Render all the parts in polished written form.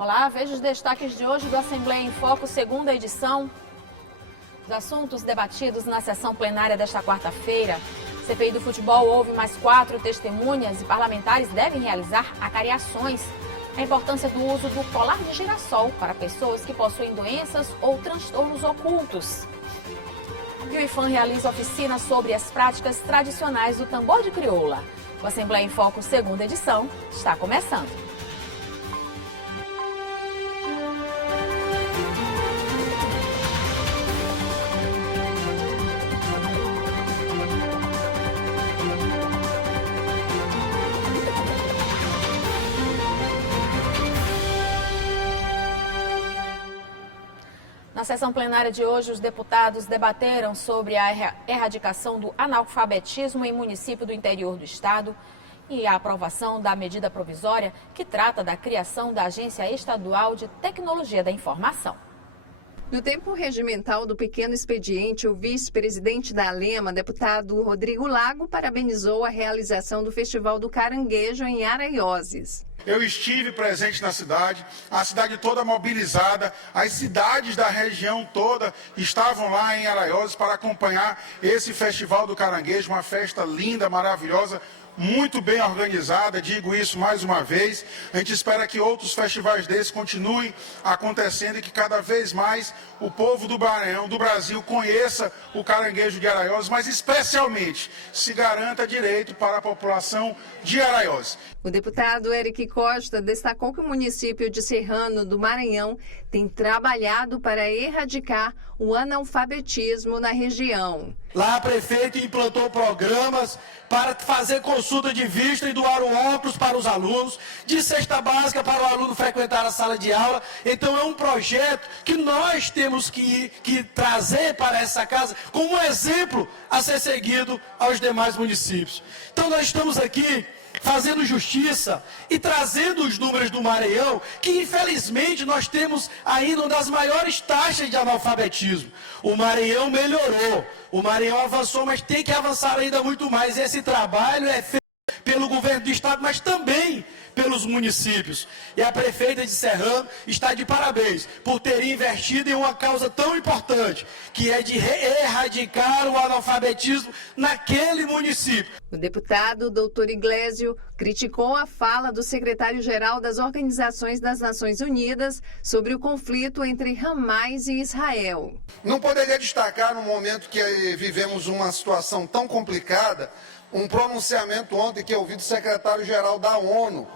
Olá, veja os destaques de hoje do Assembleia em Foco, segunda edição. Os assuntos debatidos na sessão plenária desta quarta-feira. CPI do futebol houve mais 4 testemunhas e parlamentares devem realizar acariações. A importância do uso do colar de girassol para pessoas que possuem doenças ou transtornos ocultos. E o IFAM realiza oficina sobre as práticas tradicionais do tambor de crioula. O Assembleia em Foco, segunda edição, está começando. Na sessão plenária de hoje, os deputados debateram sobre a erradicação do analfabetismo em município do interior do estado e a aprovação da medida provisória que trata da criação da Agência Estadual de Tecnologia da Informação. No tempo regimental do pequeno expediente, o vice-presidente da ALEMA, deputado Rodrigo Lago, parabenizou a realização do Festival do Caranguejo em Araioses. Eu estive presente na cidade, a cidade toda mobilizada, as cidades da região toda estavam lá em Araioses para acompanhar esse Festival do Caranguejo, uma festa linda, maravilhosa, muito bem organizada, digo isso mais uma vez. A gente espera que outros festivais desses continuem acontecendo e que cada vez mais o povo do Maranhão, do Brasil, conheça o caranguejo de Araioses, mas especialmente se garanta direito para a população de Araioses. O deputado Eric Costa destacou que o município de Serrano do Maranhão tem trabalhado para erradicar o analfabetismo na região. Lá a prefeita implantou programas para fazer consulta de vista e doar óculos para os alunos, de cesta básica para o aluno frequentar a sala de aula. Então é um projeto que nós temos que trazer para essa casa como um exemplo a ser seguido aos demais municípios. Então nós estamos aqui fazendo justiça e trazendo os números do Maranhão, que infelizmente nós temos ainda uma das maiores taxas de analfabetismo. O Maranhão melhorou, o Maranhão avançou, mas tem que avançar ainda muito mais. Esse trabalho é feito pelo governo do estado, mas também pelos municípios. E a prefeita de Serrano está de parabéns por ter investido em uma causa tão importante, que é de erradicar o analfabetismo naquele município. O deputado doutor Iglesio criticou a fala do secretário-geral das Organizações das Nações Unidas sobre o conflito entre Hamas e Israel. Não poderia destacar, no momento que vivemos uma situação tão complicada, um pronunciamento ontem que eu ouvi do secretário-geral da ONU,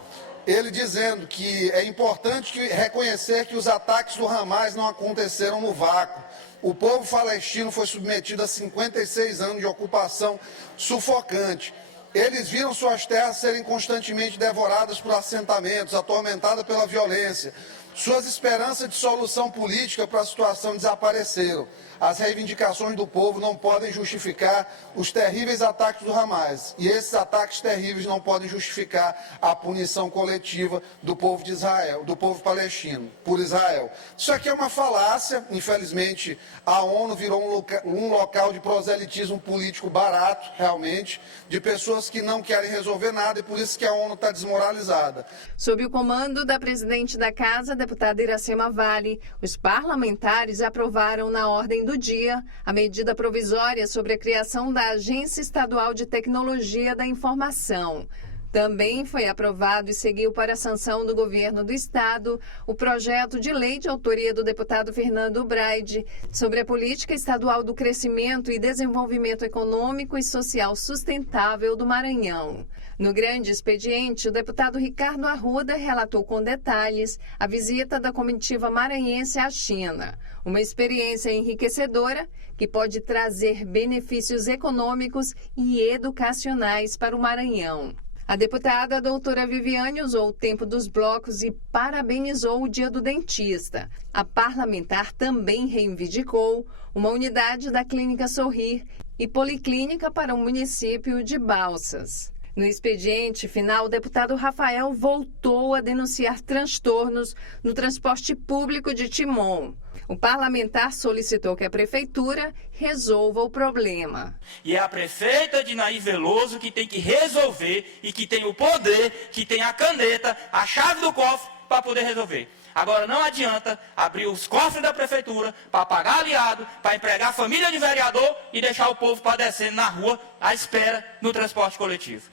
ele dizendo que é importante reconhecer que os ataques do Hamas não aconteceram no vácuo. O povo palestino foi submetido a 56 anos de ocupação sufocante. Eles viram suas terras serem constantemente devoradas por assentamentos, atormentadas pela violência. Suas esperanças de solução política para a situação desapareceram. As reivindicações do povo não podem justificar os terríveis ataques do Hamas. E esses ataques terríveis não podem justificar a punição coletiva do povo de Israel, do povo palestino, por Israel. Isso aqui é uma falácia. Infelizmente, a ONU virou um local de proselitismo político barato, realmente, de pessoas que não querem resolver nada, e por isso que a ONU está desmoralizada. Sob o comando da presidente da Casa, deputada Iracema Vale, os parlamentares aprovaram na ordem do dia a medida provisória sobre a criação da Agência Estadual de Tecnologia da Informação. Também foi aprovado e seguiu para a sanção do governo do estado o projeto de lei de autoria do deputado Fernando Braide sobre a política estadual do crescimento e desenvolvimento econômico e social sustentável do Maranhão. No grande expediente, o deputado Ricardo Arruda relatou com detalhes a visita da comitiva maranhense à China, uma experiência enriquecedora que pode trazer benefícios econômicos e educacionais para o Maranhão. A deputada doutora Viviane usou o tempo dos blocos e parabenizou o Dia do Dentista. A parlamentar também reivindicou uma unidade da Clínica Sorrir e policlínica para o município de Balsas. No expediente final, o deputado Rafael voltou a denunciar transtornos no transporte público de Timon. O parlamentar solicitou que a prefeitura resolva o problema. E é a prefeita de Nair Veloso que tem que resolver e que tem o poder, que tem a caneta, a chave do cofre para poder resolver. Agora não adianta abrir os cofres da prefeitura para pagar aliado, para empregar a família de vereador e deixar o povo padecendo na rua à espera no transporte coletivo.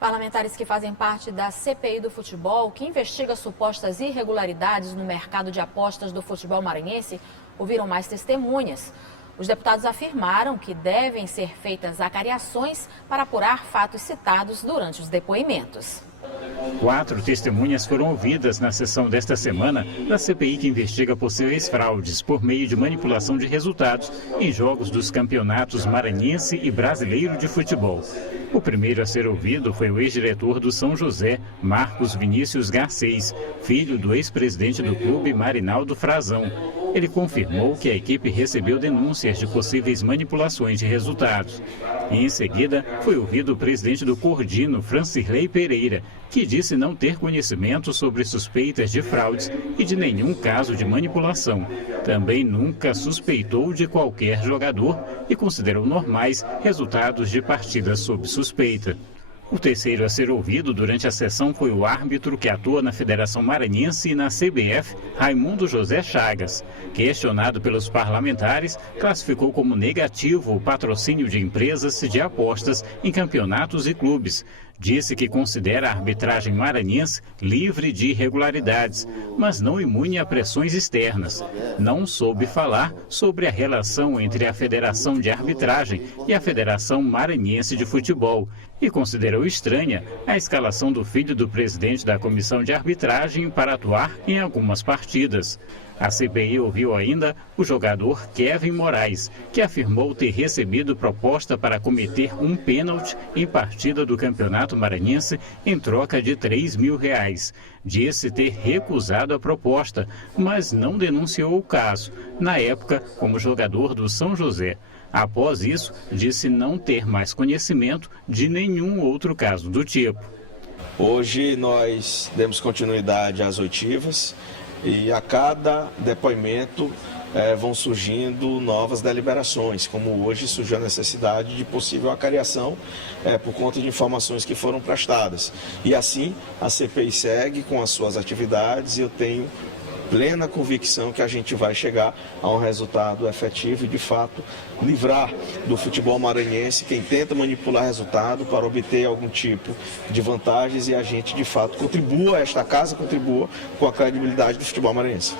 Parlamentares que fazem parte da CPI do futebol, que investiga supostas irregularidades no mercado de apostas do futebol maranhense, ouviram mais testemunhas. Os deputados afirmaram que devem ser feitas acariações para apurar fatos citados durante os depoimentos. 4 testemunhas foram ouvidas na sessão desta semana da CPI que investiga possíveis fraudes por meio de manipulação de resultados em jogos dos campeonatos maranhense e brasileiro de futebol. O primeiro a ser ouvido foi o ex-diretor do São José, Marcos Vinícius Garcês, filho do ex-presidente do clube, Marinaldo Frazão. Ele confirmou que a equipe recebeu denúncias de possíveis manipulações de resultados. Em seguida, foi ouvido o presidente do Cordino, Francirlei Pereira, que disse não ter conhecimento sobre suspeitas de fraudes e de nenhum caso de manipulação. Também nunca suspeitou de qualquer jogador e considerou normais resultados de partidas sob suspeita. O terceiro a ser ouvido durante a sessão foi o árbitro que atua na Federação Maranhense e na CBF, Raimundo José Chagas. Questionado pelos parlamentares, classificou como negativo o patrocínio de empresas de apostas em campeonatos e clubes. Disse que considera a arbitragem maranhense livre de irregularidades, mas não imune a pressões externas. Não soube falar sobre a relação entre a Federação de Arbitragem e a Federação Maranhense de Futebol e considerou estranha a escalação do filho do presidente da Comissão de Arbitragem para atuar em algumas partidas. A CPI ouviu ainda o jogador Kevin Moraes, que afirmou ter recebido proposta para cometer um pênalti em partida do Campeonato Maranhense em troca de R$3 mil. Disse ter recusado a proposta, mas não denunciou o caso, na época como jogador do São José. Após isso, disse não ter mais conhecimento de nenhum outro caso do tipo. Hoje nós demos continuidade às oitivas. E a cada depoimento vão surgindo novas deliberações, como hoje surgiu a necessidade de possível acariação por conta de informações que foram prestadas. E assim a CPI segue com as suas atividades e eu tenho plena convicção que a gente vai chegar a um resultado efetivo e, de fato, livrar do futebol maranhense quem tenta manipular resultado para obter algum tipo de vantagens e a gente, de fato, esta casa contribua com a credibilidade do futebol maranhense.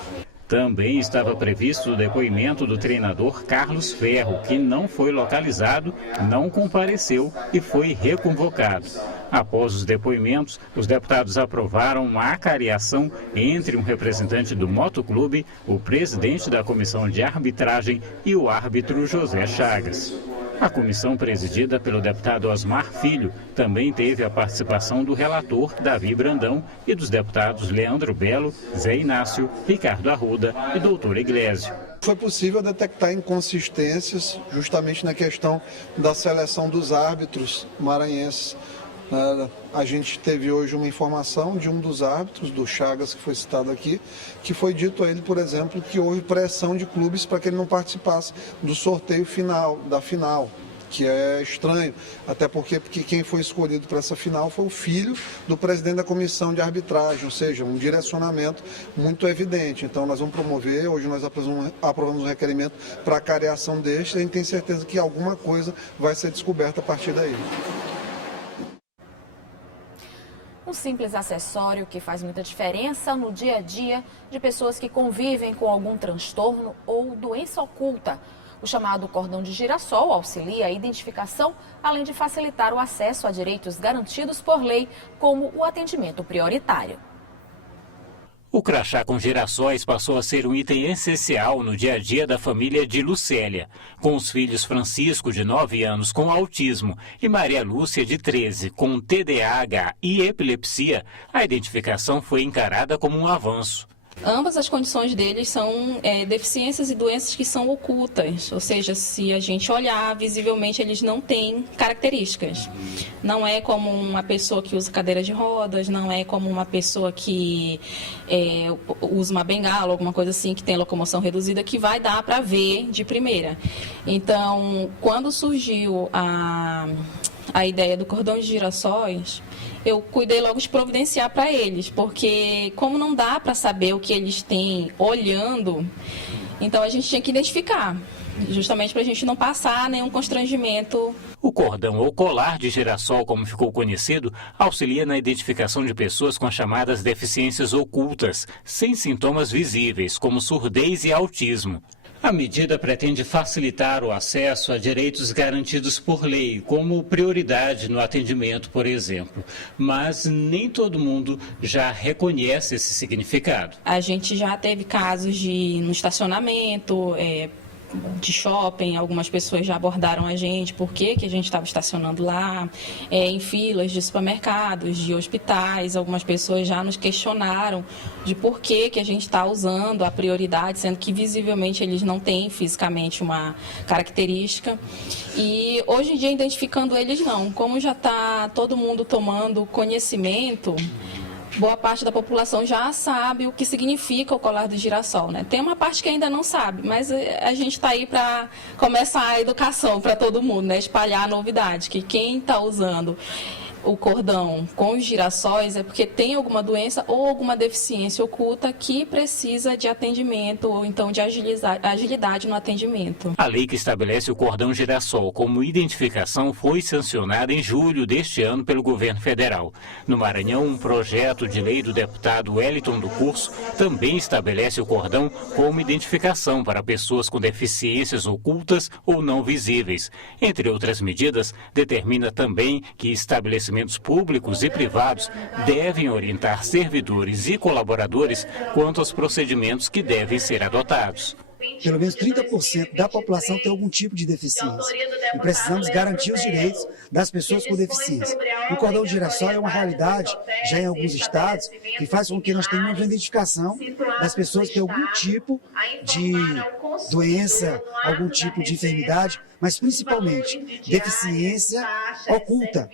Também estava previsto o depoimento do treinador Carlos Ferro, que não foi localizado, não compareceu e foi reconvocado. Após os depoimentos, os deputados aprovaram uma acariação entre um representante do motoclube, o presidente da comissão de arbitragem e o árbitro José Chagas. A comissão, presidida pelo deputado Osmar Filho, também teve a participação do relator Davi Brandão e dos deputados Leandro Belo, Zé Inácio, Ricardo Arruda e doutor Iglesio. Foi possível detectar inconsistências justamente na questão da seleção dos árbitros maranhenses. A gente teve hoje uma informação de um dos árbitros, do Chagas, que foi citado aqui, que foi dito a ele, por exemplo, que houve pressão de clubes para que ele não participasse do sorteio final, da final, que é estranho, até porque quem foi escolhido para essa final foi o filho do presidente da comissão de arbitragem, ou seja, um direcionamento muito evidente. Então nós vamos promover, hoje nós aprovamos um requerimento para a cariação deste, e a gente tem certeza que alguma coisa vai ser descoberta a partir daí. Um simples acessório que faz muita diferença no dia a dia de pessoas que convivem com algum transtorno ou doença oculta. O chamado cordão de girassol auxilia a identificação, além de facilitar o acesso a direitos garantidos por lei, como o atendimento prioritário. O crachá com girassóis passou a ser um item essencial no dia a dia da família de Lucélia. Com os filhos Francisco, de 9 anos, com autismo, e Maria Lúcia, de 13, com TDAH e epilepsia, a identificação foi encarada como um avanço. Ambas as condições deles são deficiências e doenças que são ocultas, ou seja, se a gente olhar, visivelmente eles não têm características. Não é como uma pessoa que usa cadeira de rodas, não é como uma pessoa que usa uma bengala, alguma coisa assim, que tem locomoção reduzida, que vai dar para ver de primeira. Então, quando surgiu a ideia do cordão de girassóis, eu cuidei logo de providenciar para eles, porque como não dá para saber o que eles têm olhando, então a gente tinha que identificar, justamente para a gente não passar nenhum constrangimento. O cordão ou colar de girassol, como ficou conhecido, auxilia na identificação de pessoas com as chamadas deficiências ocultas, sem sintomas visíveis, como surdez e autismo. A medida pretende facilitar o acesso a direitos garantidos por lei, como prioridade no atendimento, por exemplo. Mas nem todo mundo já reconhece esse significado. A gente já teve casos no estacionamento, de shopping, algumas pessoas já abordaram a gente por que a gente estava estacionando lá, em filas de supermercados, de hospitais, algumas pessoas já nos questionaram de por que a gente está usando a prioridade, sendo que visivelmente eles não têm fisicamente uma característica. E hoje em dia, identificando eles não, como já está todo mundo tomando conhecimento, boa parte da população já sabe o que significa o colar do girassol, né? Tem uma parte que ainda não sabe, mas a gente está aí para começar a educação para todo mundo, né? Espalhar a novidade, que quem está usando o cordão com os girassóis é porque tem alguma doença ou alguma deficiência oculta que precisa de atendimento ou então de agilidade no atendimento. A lei que estabelece o cordão girassol como identificação foi sancionada em julho deste ano pelo governo federal. No Maranhão, um projeto de lei do deputado Wellington do Curso também estabelece o cordão como identificação para pessoas com deficiências ocultas ou não visíveis. Entre outras medidas, determina também que estabelecimentos públicos e privados devem orientar servidores e colaboradores quanto aos procedimentos que devem ser adotados. Pelo menos 30% da população tem algum tipo de deficiência. E precisamos garantir os direitos das pessoas com deficiência. O cordão de girassol é uma realidade, já em alguns estados, que faz com que nós tenhamos uma identificação das pessoas que têm algum tipo de doença, algum tipo de enfermidade, mas principalmente deficiência oculta.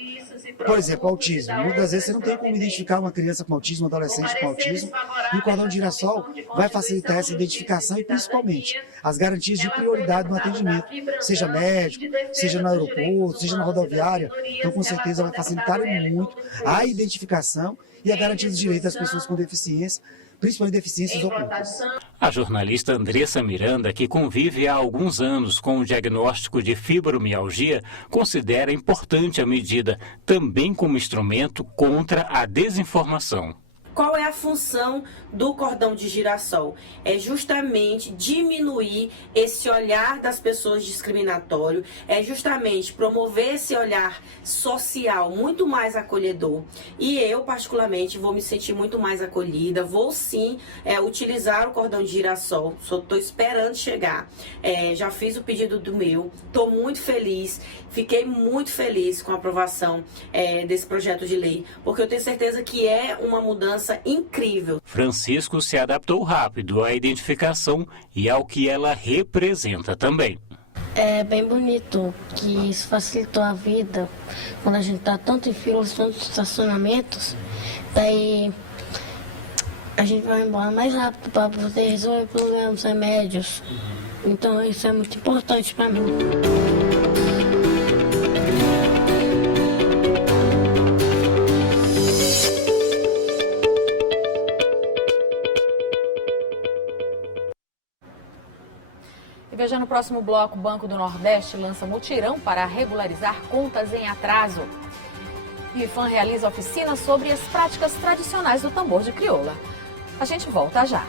Por exemplo, autismo. Muitas das vezes você não tem como identificar uma criança com autismo, um adolescente com autismo, e o cordão de girassol vai facilitar essa identificação e principalmente as garantias de prioridade no atendimento, seja médico, seja no aeroporto, seja na rodoviária. Então, com certeza, vai facilitar muito a identificação e a garantia dos direitos das pessoas com deficiência, principalmente deficiências ocultas. A jornalista Andressa Miranda, que convive há alguns anos com o diagnóstico de fibromialgia, considera importante a medida, também como instrumento contra a desinformação. Qual é a função do cordão de girassol? É justamente diminuir esse olhar das pessoas discriminatório, é justamente promover esse olhar social muito mais acolhedor. E eu, particularmente, vou me sentir muito mais acolhida, vou sim utilizar o cordão de girassol, só estou esperando chegar. Já fiz o pedido do meu, estou muito feliz, fiquei muito feliz com a aprovação desse projeto de lei, porque eu tenho certeza que é uma mudança incrível. Francisco se adaptou rápido à identificação e ao que ela representa também. É bem bonito, que isso facilitou a vida quando a gente está tanto em filas, tantos estacionamentos, daí a gente vai embora mais rápido para poder resolver problemas, remédios. Então isso é muito importante para mim. Veja no próximo bloco, o Banco do Nordeste lança mutirão para regularizar contas em atraso. O IFAM realiza oficinas sobre as práticas tradicionais do tambor de crioula. A gente volta já.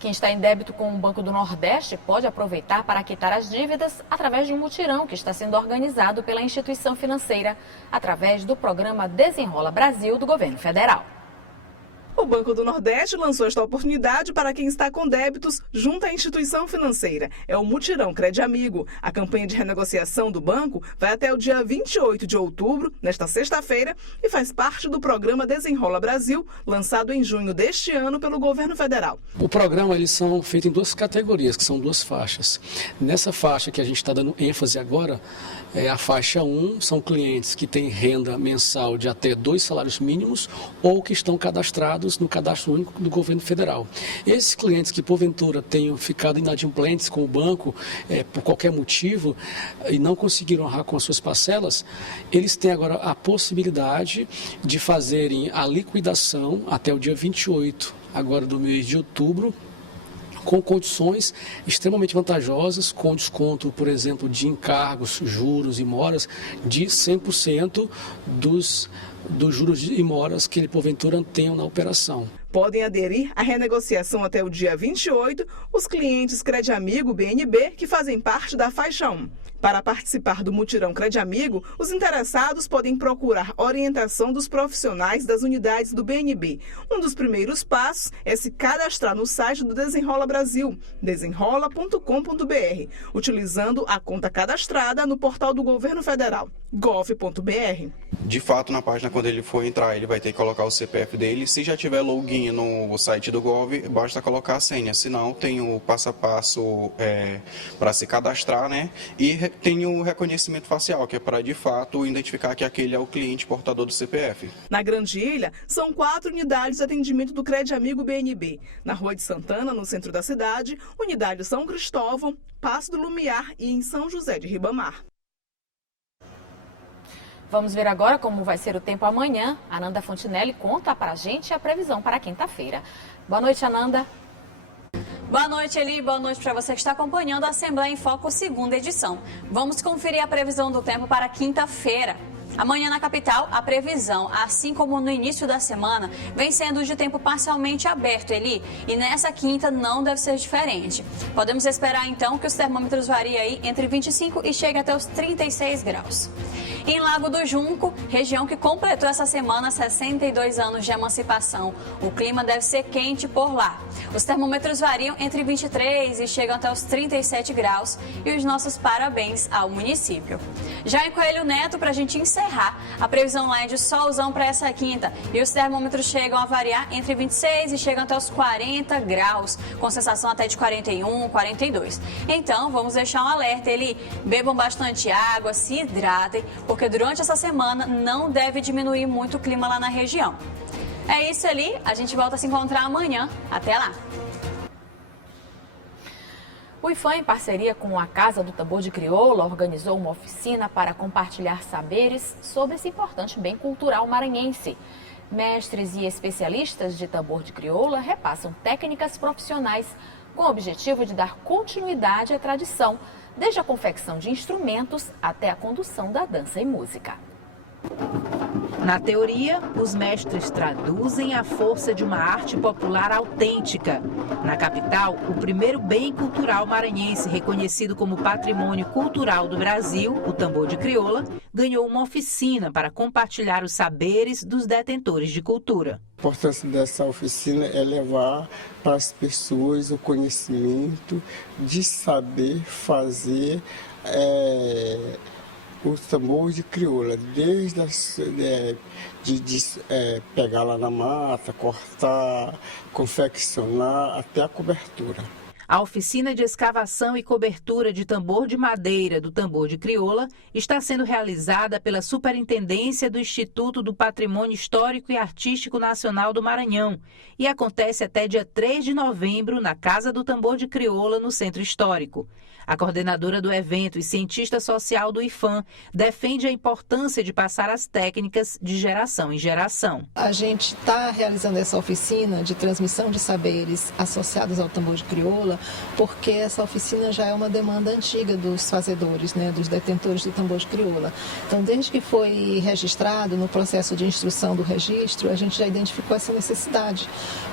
Quem está em débito com o Banco do Nordeste pode aproveitar para quitar as dívidas através de um mutirão que está sendo organizado pela instituição financeira através do programa Desenrola Brasil do governo federal. O Banco do Nordeste lançou esta oportunidade para quem está com débitos junto à instituição financeira. É o Mutirão Crede Amigo. A campanha de renegociação do banco vai até o dia 28 de outubro, nesta sexta-feira, e faz parte do programa Desenrola Brasil, lançado em junho deste ano pelo governo federal. O programa, eles são feitos em duas categorias, que são duas faixas. Nessa faixa que a gente está dando ênfase agora, a faixa 1 são clientes que têm renda mensal de até 2 salários mínimos ou que estão cadastrados inscritos no cadastro único do governo federal. Esses clientes que porventura tenham ficado inadimplentes com o banco por qualquer motivo e não conseguiram honrar com as suas parcelas, eles têm agora a possibilidade de fazerem a liquidação até o dia 28, agora do mês de outubro, com condições extremamente vantajosas, com desconto, por exemplo, de encargos, juros e moras de 100% dos juros e moras que ele porventura tenham na operação. Podem aderir à renegociação até o dia 28 os clientes Crediamigo BNB que fazem parte da faixa 1. Para participar do mutirão Crediamigo, os interessados podem procurar orientação dos profissionais das unidades do BNB. Um dos primeiros passos é se cadastrar no site do Desenrola Brasil, desenrola.com.br, utilizando a conta cadastrada no portal do Governo Federal, gov.br. De fato, na página, quando ele for entrar, ele vai ter que colocar o CPF dele. Se já tiver login no site do Gov, basta colocar a senha. Se não, tem o passo a passo para se cadastrar, né? E tem o reconhecimento facial, que é para, de fato, identificar que aquele é o cliente portador do CPF. Na Grande Ilha, são 4 unidades de atendimento do Crediamigo BNB. Na Rua de Santana, no centro da cidade, unidade São Cristóvão, Passo do Lumiar e em São José de Ribamar. Vamos ver agora como vai ser o tempo amanhã. Ananda Fontinelli conta pra gente a previsão para quinta-feira. Boa noite, Ananda. Boa noite, Eli. Boa noite para você que está acompanhando a Assembleia em Foco, segunda edição. Vamos conferir a previsão do tempo para quinta-feira. Amanhã na capital, a previsão, assim como no início da semana, vem sendo de tempo parcialmente aberto, Eli. E nessa quinta não deve ser diferente. Podemos esperar então que os termômetros variem aí entre 25 e cheguem até os 36 graus. Em Lago do Junco, região que completou essa semana 62 anos de emancipação. O clima deve ser quente por lá. Os termômetros variam entre 23 e chegam até os 37 graus. E os nossos parabéns ao município. Já em Coelho Neto, para a gente encerrar, a previsão lá é de solzão para essa quinta. E os termômetros chegam a variar entre 26 e chegam até os 40 graus, com sensação até de 41, 42. Então, vamos deixar um alerta, Eli. Bebam bastante água, se hidratem, porque durante essa semana não deve diminuir muito o clima lá na região. É isso, Eli. A gente volta a se encontrar amanhã. Até lá. O IFAM, em parceria com a Casa do Tambor de Crioula, organizou uma oficina para compartilhar saberes sobre esse importante bem cultural maranhense. Mestres e especialistas de tambor de crioula repassam técnicas profissionais com o objetivo de dar continuidade à tradição, desde a confecção de instrumentos até a condução da dança e música. Na teoria, os mestres traduzem a força de uma arte popular autêntica. Na capital, o primeiro bem cultural maranhense reconhecido como Patrimônio Cultural do Brasil, o tambor de crioula, ganhou uma oficina para compartilhar os saberes dos detentores de cultura. A importância dessa oficina é levar para as pessoas o conhecimento de saber fazer o tambor de crioula, desde pegar lá na mata, cortar, confeccionar até a cobertura. A oficina de escavação e cobertura de tambor de madeira do tambor de crioula está sendo realizada pela Superintendência do Instituto do Patrimônio Histórico e Artístico Nacional do Maranhão e acontece até dia 3 de novembro na Casa do Tambor de Crioula, no Centro Histórico. A coordenadora do evento e cientista social do IFAM defende a importância de passar as técnicas de geração em geração. A gente está realizando essa oficina de transmissão de saberes associados ao tambor de crioula, porque essa oficina já é uma demanda antiga dos fazedores, né, dos detentores do tambor de crioula. Então, desde que foi registrado no processo de instrução do registro, a gente já identificou essa necessidade,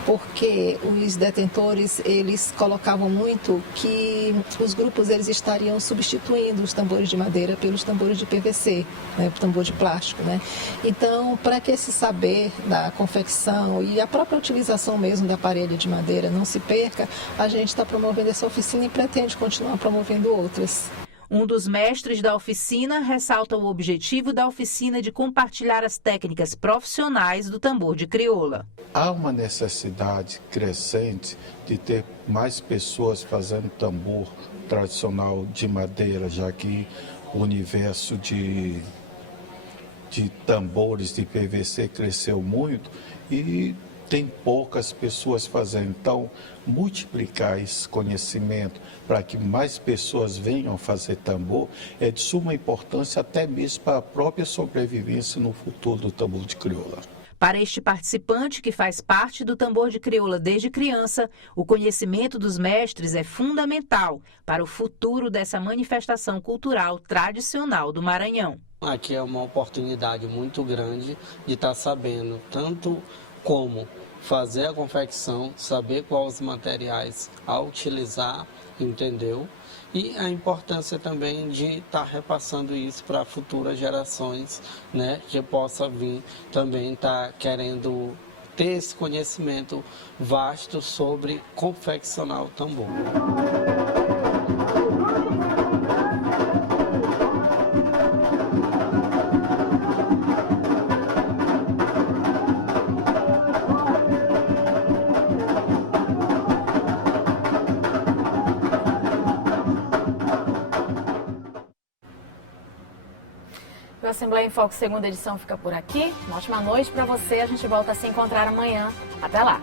porque os detentores, eles colocavam muito que os grupos eles estariam substituindo os tambores de madeira pelos tambores de PVC, né, tambor de plástico, né? Então, para que esse saber da confecção e a própria utilização mesmo da parede de madeira não se perca, a gente está promovendo essa oficina e pretende continuar promovendo outras. Um dos mestres da oficina ressalta o objetivo da oficina de compartilhar as técnicas profissionais do tambor de crioula. Há uma necessidade crescente de ter mais pessoas fazendo tambor tradicional de madeira, já que o universo de tambores de PVC cresceu muito e tem poucas pessoas fazendo. Então, multiplicar esse conhecimento para que mais pessoas venham fazer tambor é de suma importância até mesmo para a própria sobrevivência no futuro do tambor de crioula. Para este participante, que faz parte do tambor de crioula desde criança, o conhecimento dos mestres é fundamental para o futuro dessa manifestação cultural tradicional do Maranhão. Aqui é uma oportunidade muito grande de estar sabendo tanto como fazer a confecção, saber quais os materiais a utilizar, entendeu? E a importância também de estar repassando isso para futuras gerações, né? Que possa vir também estar querendo ter esse conhecimento vasto sobre confeccionar o tambor. O Assembleia em Foco, segunda edição, fica por aqui. Uma ótima noite para você. A gente volta a se encontrar amanhã. Até lá!